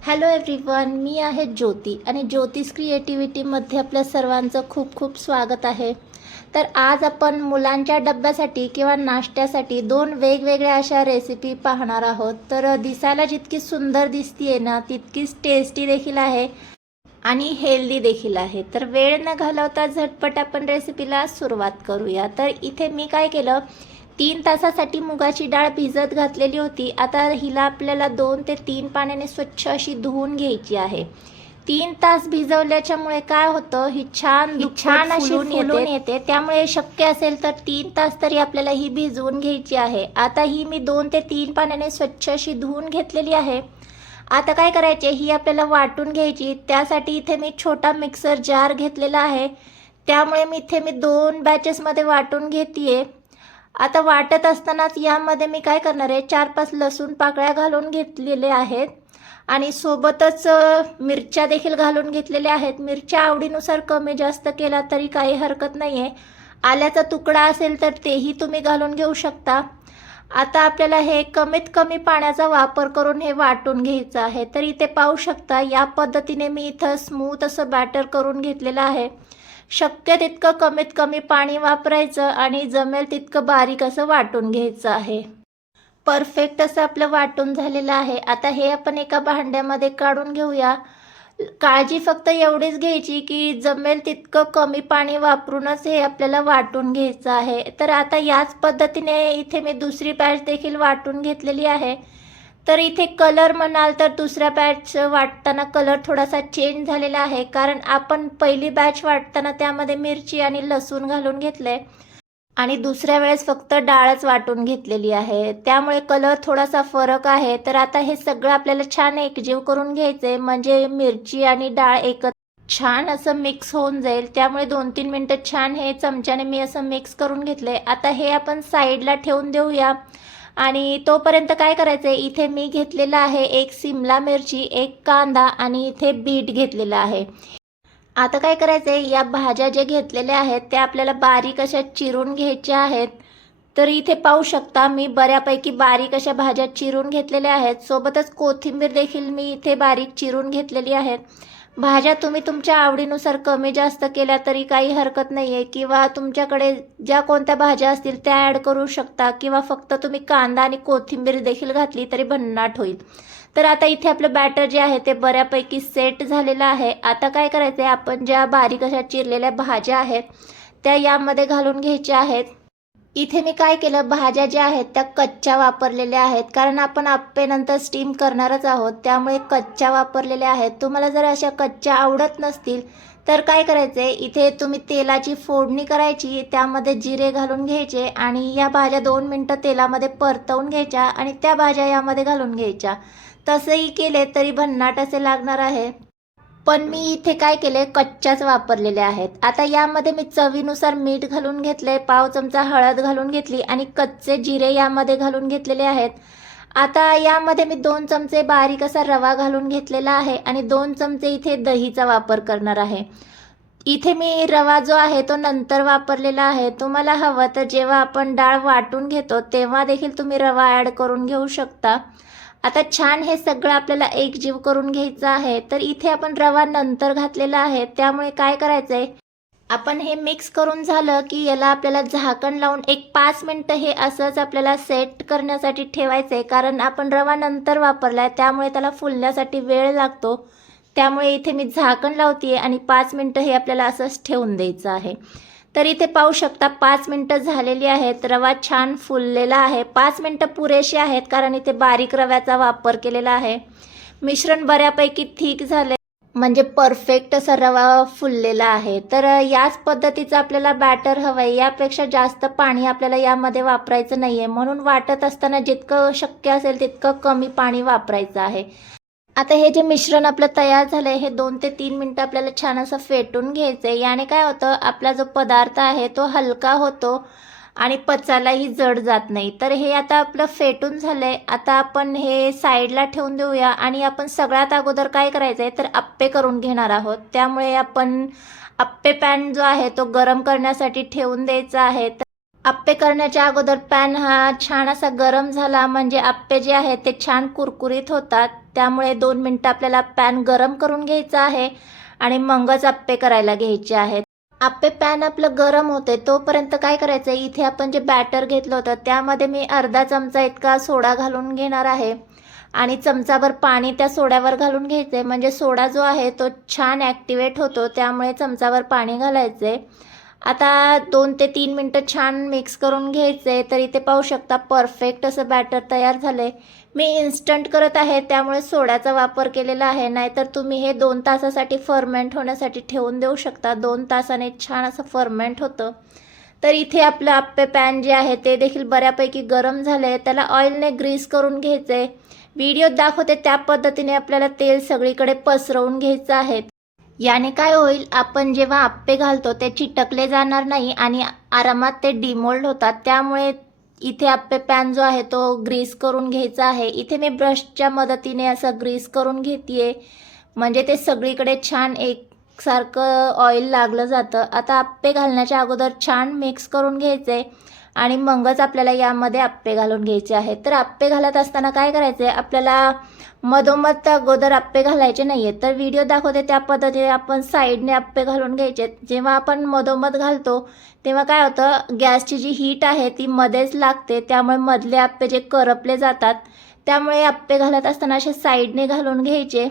Hello everyone मी आहे ज्योती आणि ज्योतिष क्रिएटिव्हिटीमध्ये आपल्या सर्वांचं खूप खूप स्वागत आहे. तर आज आपण मुलांच्या डब्यासाठी किंवा नाश्त्यासाठी दोन वेगवेगळ्या अशा रेसिपी पाहणार आहोत. तर दिसायला जितकी सुंदर दिसतीये ना तितकीच टेस्टी देखील आहे आणि हेल्दी देखील आहे. तर वेळ न घालवता झटपट आपण रेसिपीला सुरुवात करूया. तर इथे मी काय केलं तीन तासासाठी मुगाची डाळ भिजत घातलेली होती. आता हिला आपल्याला दोन ते तीन पाण्याने स्वच्छ अशी धुवून घ्यायची आहे. तीन तास भिजवल्याच्यामुळे काय होतं? ही छान छान अशी फुलून येते. त्यामुळे शक्य असेल तर तीन तास तरी आपल्याला ही भिजवून घ्यायची आहे. आता ही मी दोन ते तीन पाण्याने स्वच्छ अशी धुवून घेतलेली आहे. आता काय करायचे? ही आपल्याला वाटून घ्यायची. त्यासाठी इथे मी छोटा मिक्सर जार घेतलेला आहे. त्यामुळे मी इथे मी दोन बॅचेसमध्ये वाटून घेते आता वाटत असतानाच यामध्ये मी काय करणार आहे? चार पाच लसूण पाकळ्या घालून घेतलेले आहेत. आणि सोबतच मिरच्या देखील घालून घेतलेल्या आहेत. मिरच्या आवडीनुसार कमी जास्त केला तरी काही हरकत नाही आहे आल्याचा तुकडा असेल तर तेही तुम्ही घालून घेऊ शकता. आता आपल्याला हे कमीत कमी पाण्याचा वापर करून हे वाटून घ्यायचं आहे. तर इथे पाहू शकता या पद्धतीने मी इथं स्मूथ असं बॅटर करून घेतलेलं आहे. शक्य तितकं कमीत कमी पाणी वापरायचं आणि जमेल तितकं बारीक असं वाटून घ्यायचं आहे. परफेक्ट असं आपलं वाटून झालेलं आहे. आता हे आपण एका भांड्यामध्ये काढून घेऊया. काळजी फक्त एवढीच घ्यायची की जमेल तितकं कमी पाणी वापरूनच हे आपल्याला वाटून घ्यायचं आहे. तर आता याच पद्धतीने इथे मी दुसरी बॅच देखील वाटून घेतलेली आहे. तर इथे कलर म्हणाल तर दुसऱ्या बॅच वाटताना कलर थोडासा चेंज झालेला आहे. कारण आपण पहिली बॅच वाटताना त्यामध्ये मिरची आणि लसूण घालून घेतले. आणि दुसऱ्या वेळेस फक्त डाळच वाटून घेतलेली आहे. त्यामुळे कलर थोडासा फरक आहे. तर आता हे सगळं आपल्याला छान एकजीव करून घ्यायचे म्हणजे मिरची आणि डाळ एकत्र छान असं मिक्स होऊन जाईल. त्यामुळे दोन तीन मिनटं छान हे चमच्याने मी असं मिक्स करून घेतले आता हे आपण साईडला ठेवून देऊया. आणि तोपर्यंत काय करायचं आहे इथे मी घेतलेला आहे एक सिमला मिरची एक कांदा आणि इथे बीट घेतलेलं आहे. आता काय करायचं आहे या भाज्या ज्या घेतलेल्या आहेत त्या आपल्याला बारीक अशा चिरून घ्यायच्या आहेत. तर इथे पाहू शकता मी बऱ्यापैकी बारीक अशा भाज्या चिरून घेतलेल्या आहेत. सोबतच कोथिंबीर देखील मी इथे बारीक चिरून घेतलेली आहेत भाज्या तुम्ही तुमच्या आवडीनुसार कमी जास्त केल्या तरी काही हरकत नाही आहे किंवा तुमच्याकडे ज्या कोणत्या भाज्या असतील त्या ॲड करू शकता. किंवा फक्त तुम्ही कांदा आणि कोथिंबीर देखील घातली तरी भन्नाट होईल. तर आता इथे आपलं बॅटर जे आहे ते बऱ्यापैकी सेट झालेलं आहे. आता काय करायचं आहे आपण ज्या बारीक अशा चिरलेल्या भाज्या आहेत त्या यामध्ये घालून घ्यायच्या आहेत. इथे मी काय केलं? भाज्या ज्या आहेत त्या कच्च्या वापरलेल्या आहेत. कारण आपण आप्पेनंतर स्टीम करणारच आहोत. त्यामुळे कच्च्या वापरलेल्या आहेत. तुम्हाला जर अशा कच्च्या आवडत नसतील तर काय करायचं आहे इथे तुम्ही तेलाची फोडणी करायची त्यामध्ये जिरे घालून घ्यायचे आणि या भाज्या दोन मिनटं तेलामध्ये परतवून घ्यायच्या आणि त्या भाज्या यामध्ये घालून घ्यायच्या. तसंही केले तरी भन्नाट असे लागणार आहे. पण मी इथे काय केले कच्च्याच वापरलेल्या आहेत. आता यामध्ये मी चवीनुसार मीठ घालून घेतले पाव चमचा हळद घालून घेतली आणि कच्चे जिरे यामध्ये घालून घेतलेले आहेत. आता यामध्ये मी दोन चमचे बारीक असा रवा घालून घेतलेला आहे आणि दोन चमचे इथे दहीचा वापर करणार आहे. इथे मी रवा जो आहे तो नंतर वापरलेला आहे. तुम्हाला हवं तर जेव्हा आपण डाळ वाटून घेतो तेव्हा देखील तुम्ही रवा ॲड करून घेऊ शकता. आता छान हे सगळं आपल्याला एकजीव करून घ्यायचं आहे तर इथे आपण रवा नंतर घातलेला आहे त्यामुळे काय करायचं आहे आपण हे मिक्स करून झालं की याला आपल्याला झाकण लावून एक पाच मिनटं हे असंच आपल्याला सेट करण्यासाठी ठेवायचं आहे कारण आपण रवा नंतर वापरला आहे त्यामुळे त्याला फुलण्यासाठी वेळ लागतो. त्यामुळे इथे मी झाकण लावते आणि पाच मिनटं हे आपल्याला असंच ठेवून द्यायचं आहे. तर इथे पाहू शकता पाच मिनटं झालेली आहेत रवा छान फुललेला आहे. पाच मिनटं पुरेशी आहेत कारण इथे बारीक रव्याचा वापर केलेला आहे. मिश्रण बऱ्यापैकी ठीक झाले. म्हणजे परफेक्ट असा रवा फुललेला आहे. तर याच पद्धतीचं आपल्याला बॅटर हवं आहे यापेक्षा जास्त पाणी आपल्याला यामध्ये वापरायचं नाही आहे म्हणून वाटत असताना जितकं शक्य असेल तितकं कमी पाणी वापरायचं आहे. आता हे जे मिश्रण आपलं तयार झालं आहे हे दोन ते तीन मिनटं आपल्याला छान असं फेटून घ्यायचं आहे याने काय होतं आपला जो पदार्थ आहे तो हलका होतो आणि पचायलाही जड जात नाही. तर हे आता आपलं फेटून झालं आहे आता आपण हे साईडला ठेवून देऊया आणि आपण सगळ्यात अगोदर काय करायचं आहे तर आप्पे करून घेणार आहोत. त्यामुळे आपण आप्पे पॅन जो आहे तो गरम करण्यासाठी ठेवून द्यायचा आहे. तर आप्पे करण्याच्या अगोदर पॅन हा छान असा गरम झाला. म्हणजे आप्पे जे आहेत ते छान कुरकुरीत होतात. त्यामुळे दोन मिनटं आपल्याला पॅन गरम करून घ्यायचा आहे आणि मगच आप्पे करायला घ्यायचे आहेत. आप्पे पॅन आपलं गरम होते तोपर्यंत काय करायचं? आहे इथे आपण जे बॅटर घेतलं होतं त्यामध्ये मी अर्धा चमचा इतका सोडा घालून घेणार आहे. आणि चमचाभर पाणी त्या सोड्यावर घालून घ्यायचं आहे म्हणजे सोडा जो आहे तो छान ॲक्टिवेट होतो. त्यामुळे चमचाभर पाणी घालायचं आहे आता दोन ते तीन मिनटं छान मिक्स करून घ्यायचं आहे तर इथे पाहू शकता परफेक्ट असं बॅटर तयार झालं आहे मी इन्स्टंट करत आहे त्यामुळे सोड्याचा वापर केलेला आहे. नाहीतर तुम्ही हे दोन तासासाठी फर्मेंट होण्यासाठी ठेवून देऊ शकता. दोन तासाने छान असं फर्मेंट होतं. तर इथे आपलं आप्पे पॅन जे आहे ते देखील बऱ्यापैकी गरम झालं आहे त्याला ऑइलने ग्रीस करून घ्यायचं आहे व्हिडिओत दाखवते त्या पद्धतीने आपल्याला तेल सगळीकडे पसरवून घ्यायचं आहे. याने काय होईल आपण जेव्हा आप्पे घालतो ते चिटकले जाणार नाही आणि आरामात ते डिमोल्ड होतात. त्यामुळे इथे आप्पे पॅन जो आहे तो ग्रीस करून घ्यायचा आहे. इथे मी ब्रशच्या मदतीने असं ग्रीस करून घेते म्हणजे ते सगळीकडे छान एकसारखं ऑइल लागलं जातं. आता आप्पे घालण्याच्या अगोदर छान मिक्स करून घ्यायचे आणि मगच आपल्याला यामध्ये आप्पे घालून घ्यायचे आहेत. तर आप्पे घालत असताना काय करायचं आहे आपल्याला मधोमध अगोदर आप्पे घालायचे नाही आहेत तर व्हिडिओ दाखवते त्या पद्धतीने आपण साईडने आप्पे घालून घ्यायचे. जेव्हा आपण मधोमध घालतो तेव्हा काय होतं? गॅसची जी हीट आहे ती मध्येच लागते. त्यामुळे मधले आप्पे जे करपले जातात त्यामुळे आप्पे घालत असताना असे साईडने घालून घ्यायचे.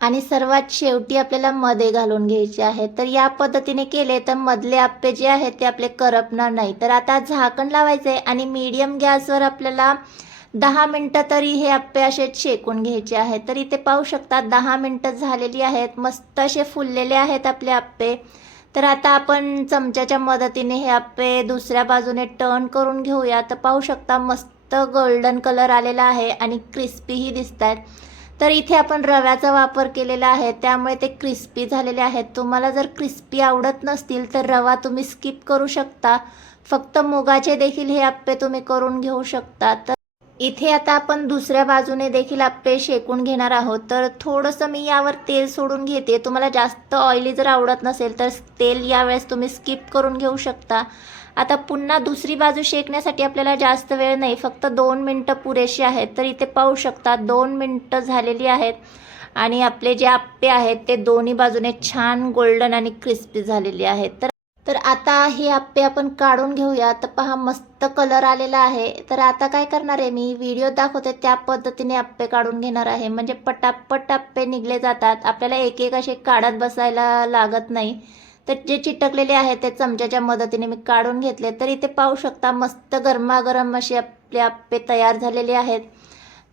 आणि सर्वात शेवटी आपल्याला मध्ये घालून घ्यायचे आहे. तर या पद्धतीने केले तर मधले आप्पे जे आहेत ते आपले करपणार नाही. तर आता झाकण लावायचे आणि मीडियम गॅसवर आपल्याला दहा मिनटं तरी हे आप्पे असे शेकून घ्यायचे आहेत. तर इथे पाहू शकता दहा मिनटं झालेली आहेत. मस्त असे फुललेले आहेत आपले आप्पे. तर आता आपण चमच्याच्या मदतीने हे आप्पे दुसऱ्या बाजूने टर्न करून घेऊया. तर पाहू शकता मस्त गोल्डन कलर आलेला आहे आणि क्रिस्पीही दिसत आहेत तर इथे आपण रव्याचा वापर केलेला आहे त्यामुळे ते क्रिस्पी झालेले आहेत. तुम्हाला जर क्रिस्पी आवडत नसतील तर रवा तुम्ही स्किप करू शकता. फक्त मुगाचे देखील हे आप्पे तुम्ही करून घेऊ शकता. तर इथे आता आपण दुसऱ्या बाजूने देखील आप्पे शेकून घेणार आहोत. तर थोडंसं मी यावर तेल सोडून घेते. तुम्हाला जास्त ऑइली जर आवडत नसेल तर तेल यावेळेस तुम्ही स्किप करून घेऊ शकता. आता पुन्हा दुसरी बाजू शेकण्यासाठी आपल्याला जास्त वेळ नाही. फक्त दोन मिनटं पुरेशी आहेत. तर इथे पाहू शकता दोन मिनटं झालेली आहेत. आणि आपले जे आप्पे आहेत ते दोन्ही बाजूने छान गोल्डन आणि क्रिस्पी झालेले आहेत. तर तर आता हे आप्पे आपण काढून घेऊया. तर पहा मस्त कलर आलेला आहे. तर आता काय करणार आहे मी? व्हिडिओ दाखवते त्या पद्धतीने आप्पे काढून घेणार आहे. म्हणजे पटापट आप्पे निघले जातात. आपल्याला एक एक असे काढत बसायला लागत नाही. तर जे चिटकलेले आहेत ते चमच्याच्या मदतीने मी काढून घेतले. तर इथे पाहू शकता मस्त गरमागरम असे आपले आप्पे तयार झालेले आहेत.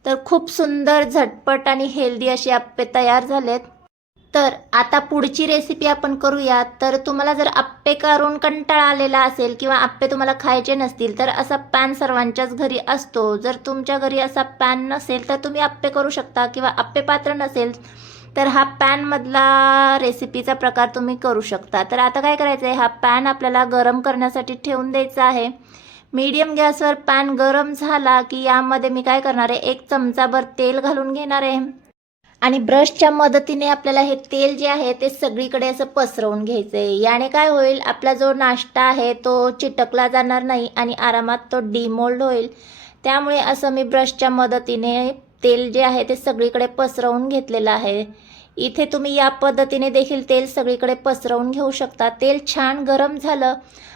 तर खूप सुंदर झटपट आणि हेल्दी असे आप्पे तयार झालेत. तर आता पुढची रेसिपी आपण करूया. तर तुम्हाला जर आप्पे करून कंटाळा आलेला असेल किंवा आप्पे तुम्हाला खायचे नसतील तर असा पॅन सर्वांच्याच घरी असतो. जर तुमच्या घरी असा पॅन नसेल तर तुम्ही आप्पे करू शकता किंवा आप्पे पात्र नसेल तर हा पॅनमधला रेसिपीचा प्रकार तुम्ही करू शकता. तर आता काय करायचं आहे हा पॅन आपल्याला गरम करण्यासाठी ठेवून द्यायचा आहे. मीडियम गॅसवर पॅन गरम झाला की यामध्ये मी काय करणार आहे? एक चमचाभर तेल घालून घेणार आहे. आणि ब्रशच्या मदतीने आपल्याला हे तेल जे आहे ते सगळीकडे असं पसरवून घ्यायचं. आहे याने काय होईल? आपला जो नाश्ता आहे तो चिटकला जाणार नाही आणि आरामात तो डिमोल्ड होईल. त्यामुळे असं मी ब्रशच्या मदतीने तेल जे आहे ते सगळीकडे पसरवून घेतलेलं आहे. इथे तुम्ही या पद्धतीने देखील तेल सगळीकडे पसरवून घेऊ शकता. तेल छान गरम झालं.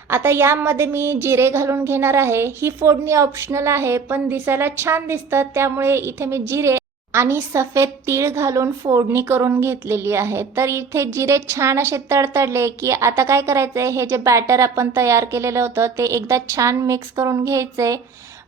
आता यामध्ये मी जिरे घालून घेणार आहे. ही फोडणी ऑप्शनल आहे पण दिसायला छान दिसतात. त्यामुळे इथे मी जिरे आणि सफेद तीळ घालून फोडणी करून घेतलेली आहे. तर इथे जिरे छान असे तडतडले की आता काय करायचं आहे हे जे बॅटर आपण तयार केलेलं होतं ते एकदा छान मिक्स करून घ्यायचं आहे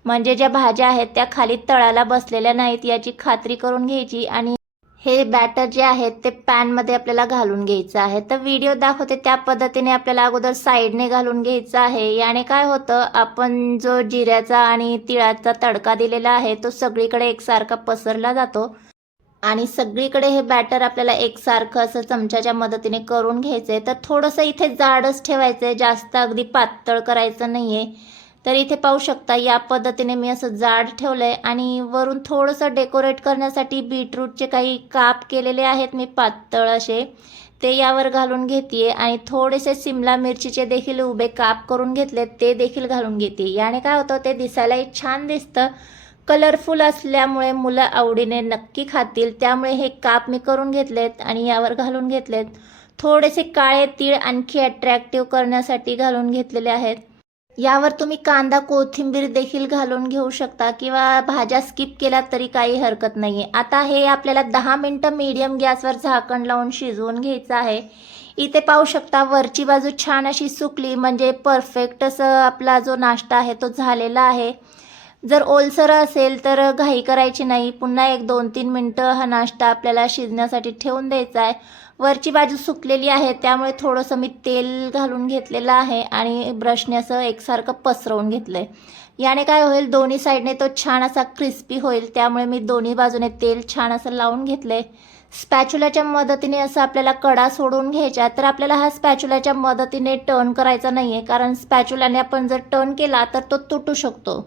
म्हणजे ज्या भाज्या आहेत त्या खाली तळाला बसलेल्या नाहीत याची खात्री करून घ्यायची आणि हे बॅटर जे आहेत ते पॅनमध्ये आपल्याला घालून घ्यायचं आहे. तर व्हिडिओ दाखवते त्या पद्धतीने आपल्याला अगोदर साईडने घालून घ्यायचं आहे. याने काय होतं आपण जो जिऱ्याचा आणि तिळाचा तडका दिलेला आहे तो सगळीकडे एकसारखा पसरला जातो. आणि सगळीकडे हे बॅटर आपल्याला एकसारखं असं चमच्याच्या मदतीने करून घ्यायचं आहे तर थोडंसं इथे जाडच ठेवायचं आहे जास्त अगदी पातळ करायचं नाही आहे तर इथे पाहू शकता या पद्धतीने मी असं जाड ठेवलं आहे आणि वरून थोडंसं डेकोरेट करण्यासाठी बीटरूटचे काही काप केलेले आहेत मी पातळ असे. ते यावर घालून घेते आणि थोडेसे सिमला मिरचीचे देखील उभे काप करून घेतले ते देखील घालून घेते याने काय होतं ते दिसायलाही छान दिसतं. कलरफुल असल्यामुळे मुलं आवडीने नक्की खातील. त्यामुळे हे काप मी करून घेतलेत आणि यावर घालून घेतलेत. थोडेसे काळे तीळ आणखी अट्रॅक्टिव्ह करण्यासाठी घालून घेतलेले आहेत. यावर तुम्ही कांदा कोथिंबीर देखील घालून घेऊ शकता किंवा भाज्या स्किप केल्या तरी काही हरकत नाही आहे आता हे आपल्याला दहा मिनटं मीडियम गॅसवर झाकण लावून शिजवून घ्यायचं आहे. इथे पाहू शकता वरची बाजू छान अशी सुकली म्हणजे परफेक्ट असं आपला जो नाश्ता आहे तो झालेला आहे. जर ओलसर असेल तर घाई करायची नाही. पुन्हा एक दोन तीन मिनटं हा नाश्ता आपल्याला शिजण्यासाठी ठेवून द्यायचा आहे. वरची बाजू सुकलेली आहे त्यामुळे थोडंसं मी तेल घालून घेतलेलं आहे आणि ब्रशने असं एकसारखं पसरवून घेतलं आहे याने काय होईल दोन्ही साईडने तो छान असा क्रिस्पी होईल त्यामुळे मी दोन्ही बाजूने तेल छान असं लावून घेतलं आहे स्पॅच्युलाच्या मदतीने असं आपल्याला कडा सोडून घ्यायच्या तर आपल्याला हा स्पॅच्युलाच्या मदतीने टर्न करायचा नाही आहे कारण स्पॅच्युलाने आपण जर टर्न केला तर तो तुटू शकतो.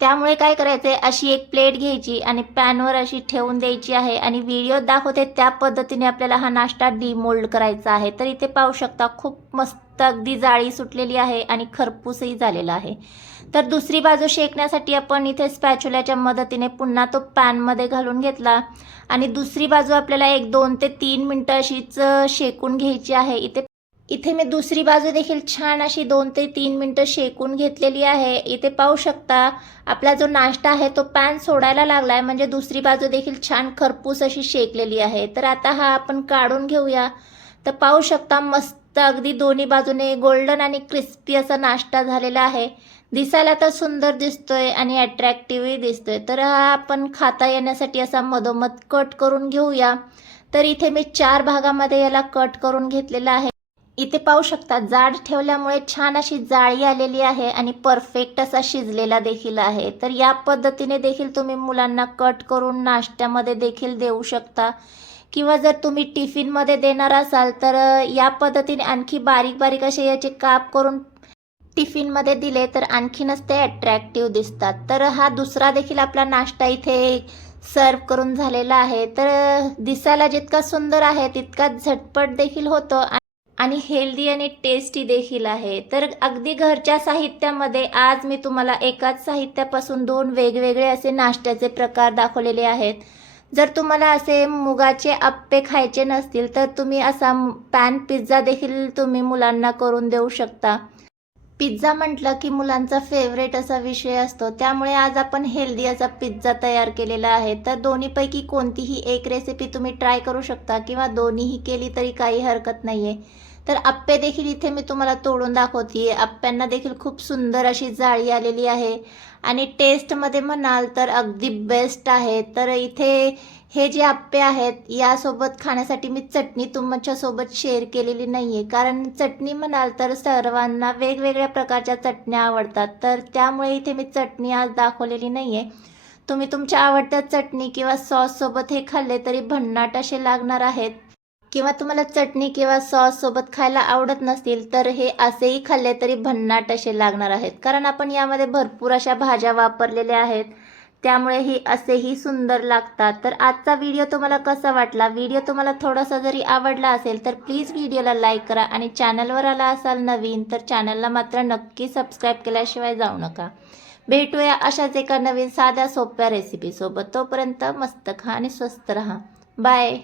त्यामुळे काय करायचं आहे अशी एक प्लेट घ्यायची आणि पॅनवर अशी ठेवून द्यायची आहे आणि व्हिडिओ दाखवते त्या पद्धतीने आपल्याला हा नाश्ता डिमोल्ड करायचा आहे. तर इथे पाहू शकता खूप मस्त अगदी जाळी सुटलेली आहे आणि खरपूसही झालेला आहे. तर दुसरी बाजू शेकण्यासाठी आपण इथे स्पॅच्युलाच्या मदतीने पुन्हा तो पॅनमध्ये घालून घेतला आणि दुसरी बाजू आपल्याला एक दोन ते तीन मिनटं अशीच शेकून घ्यायची आहे. इथे इथे मी दुसरी बाजू देखील छान अशी दोन ते तीन मिनटं शेकून घेतलेली आहे. इथे पाहू शकता आपला जो नाश्ता आहे तो पॅन सोडायला लागला आहे म्हणजे दुसरी बाजू देखील छान खरपूस अशी शेकलेली आहे. तर आता हा आपण काढून घेऊया. तर पाहू शकता मस्त अगदी दोन्ही बाजूने गोल्डन आणि क्रिस्पी असा नाश्ता झालेला आहे. दिसायला तर सुंदर दिसतोय आणि अट्रॅक्टिव्हही दिसतोय. तर हा आपण खाता येण्यासाठी असा मधोमध कट करून घेऊया. तर इथे मी चार भागामध्ये याला कट करून घेतलेला आहे. इथे पाहू शकता जाड ठेवल्यामुळे छान अशी जाळी आलेली आहे आणि परफेक्ट असा शिजलेला देखील आहे. तर या पद्धतीने देखील तुम्ही मुलांना कट करून नाश्त्यामध्ये देखील देऊ शकता. किंवा जर तुम्ही टिफिनमध्ये देणार असाल तर या पद्धतीने आणखी बारीक बारीक असे याचे काप करून टिफिनमध्ये दिले तर आणखीनच ते अट्रॅक्टिव्ह दिसतात. तर हा दुसरा देखील आपला नाश्ता इथे सर्व करून झालेला आहे. तर दिसायला जितका सुंदर आहे तितका झटपट देखील होतो. आणि हेल्दी आणि टेस्टी देखील आहे. तर अगदी घरच्या साहित्यामध्ये आज मी तुम्हाला एकाच साहित्यापासून दोन वेगवेगळे असे नाश्त्याचे प्रकार दाखवलेले आहेत. जर तुम्हाला असे मुगाचे आप्पे खायचे नसतील तर तुम्ही असा पॅन पिझ्झा देखील तुम्ही मुलांना करून देऊ शकता. पिझ्झा म्हटलं की मुलांचा फेवरेट असा विषय असतो. त्यामुळे आज आपण हेल्दी असा पिझ्झा तयार केलेला आहे. तर दोन्हीपैकी कोणतीही एक रेसिपी तुम्ही ट्राय करू शकता किंवा दोन्हीही केली तरी काही हरकत नाही आहे तर आप्पे देखील इथे मी तुम्हाला तोडून दाखवते आप्प्यांना देखील खूप सुंदर अशी जाळी आलेली आहे. आणि टेस्टमध्ये म्हणाल तर अगदी बेस्ट आहे. तर इथे हे जे आप्पे आहेत यासोबत खाण्यासाठी मी चटणी तुमच्यासोबत शेअर केलेली नाही आहे कारण चटणी म्हणाल तर सर्वांना वेगवेगळ्या प्रकारच्या चटण्या आवडतात. तर त्यामुळे इथे मी चटणी आज दाखवलेली नाही आहे तुम्ही तुमच्या आवडत्या चटणी किंवा सॉससोबत हे खाल्ले तरी भन्नाट असे लागणार आहेत. किंवा तुम्हाला चटणी किंवा सॉस सोबत खायला आवडत नसतील तर हे असेही खाल्ले तरी भन्नाट असे लागणार आहेत. कारण आपण यामध्ये भरपूर अशा भाज्या वापरलेल्या आहेत. त्यामुळे ही असेही सुंदर लागतात. तर आजचा व्हिडिओ तुम्हाला कसा वाटला? व्हिडिओ तुम्हाला थोडासा जरी आवडला असेल तर प्लीज व्हिडिओला लाईक करा आणि चॅनलवर आला असाल नवीन तर चॅनलला मात्र नक्की सबस्क्राईब केल्याशिवाय जाऊ नका. भेटूया अशाच एका नवीन साध्या सोप्या रेसिपीसोबत तोपर्यंत मस्त खा आणि स्वस्त रहा. बाय